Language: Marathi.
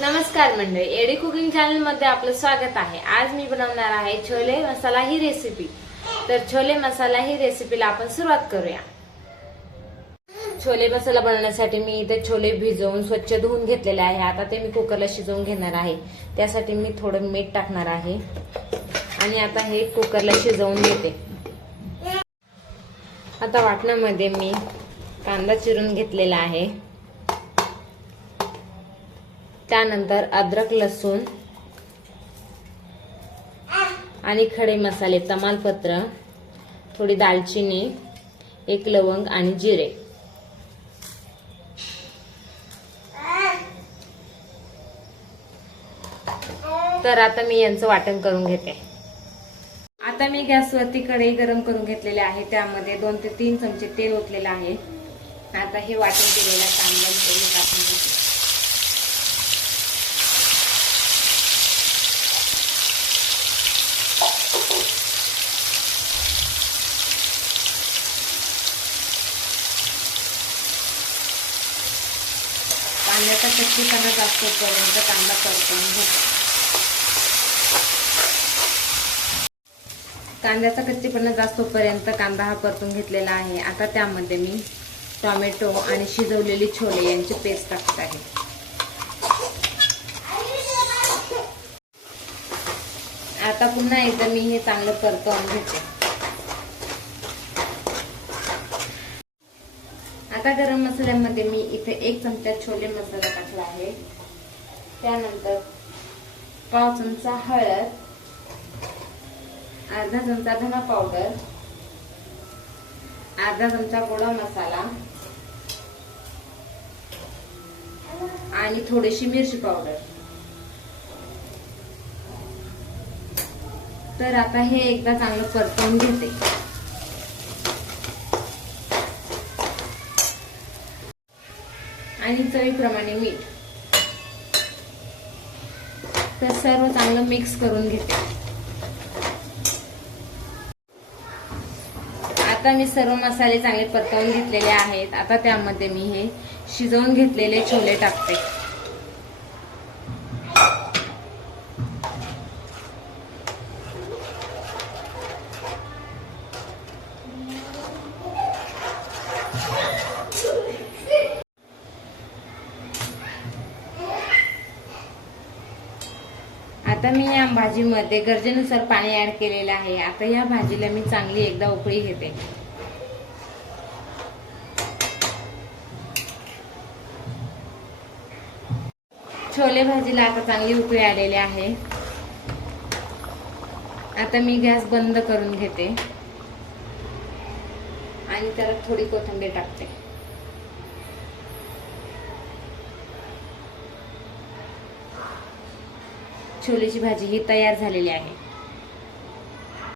नमस्कार मंडळी, एडी कुकिंग चॅनल मध्ये आपलं स्वागत आहे। आज मी बनवणार आहे छोले मसाला ही रेसिपी। तर छोले मसाला ही रेसिपीला आपण सुरुवात करूया। छोले मसाला बनवण्यासाठी मी इथे छोले भिजवून स्वच्छ धुवून घेतलेले आहे। आता ते मी कुकरला शिजवून घेणार आहे। त्यासाठी मी थोडं मीठ टाकणार आहे आणि आता हे कुकरला शिजवून घेते। आता वाटणामध्ये मी कांदा चिरून घेतलेला आहे, त्यानंतर अद्रक लसूण आणि खडे मसाले, तमालपत्र, थोडी दालचिनी, एक लवंग आणि जिरे। तर आता मी यांचं वाटण करून घेते। आता मी गॅसवरती कढई गरम करून घेतलेले आहे, त्यामध्ये 2 ते 3 चमचे तेल ओतलेले आहे। आता हे वाटण केलेला कांदा टाकून घेते। कांद्याचा कच्चीपणा जास्त होईपर्यंत कांदा परतून घेते। कांद्याचा कच्चीपणा जास्त होईपर्यंत कांदा हा परतून घेतलेला आहे। आता त्यामध्ये मी टोमॅटो आणि शिजवलेली छोले यांची पेस्ट टाकत आहे। आता पुन्हा एकदा मी हे चांगलं परतवून घेते। आता गरम मसाल्यामध्ये मी इथे 1 चमचा छोले मसाला टाकला आहे, त्यानंतर पाव चमचा हळद, अर्धा चमचा धना पावडर, अर्धा चमचा गोडा मसाला आणि थोडीशी मिरची पावडर। तर आता हे एकदा चांगलं परतवून घेते। आणि चवीप्रमाणे मीठ। तर सर्व चांगलं मिक्स करून घेते। आता मी सर्व मसाले चांगले परतवून घेतलेले आहेत। आता त्यामध्ये मी हे शिजवून घेतलेले छोले टाकते। आता मी या भाजीमध्ये गरजेनुसार पाणी ऍड केलेलं आहे। आता या भाजीला मी चांगली एकदा उकळी घेते। छोले भाजीला आता चांगली उकळी आलेली आहे। आता मी गॅस बंद करून घेते आणि त्याला थोडी कोथिंबीर टाकते। छोलेची भाजी ही तयार झालेली आहे।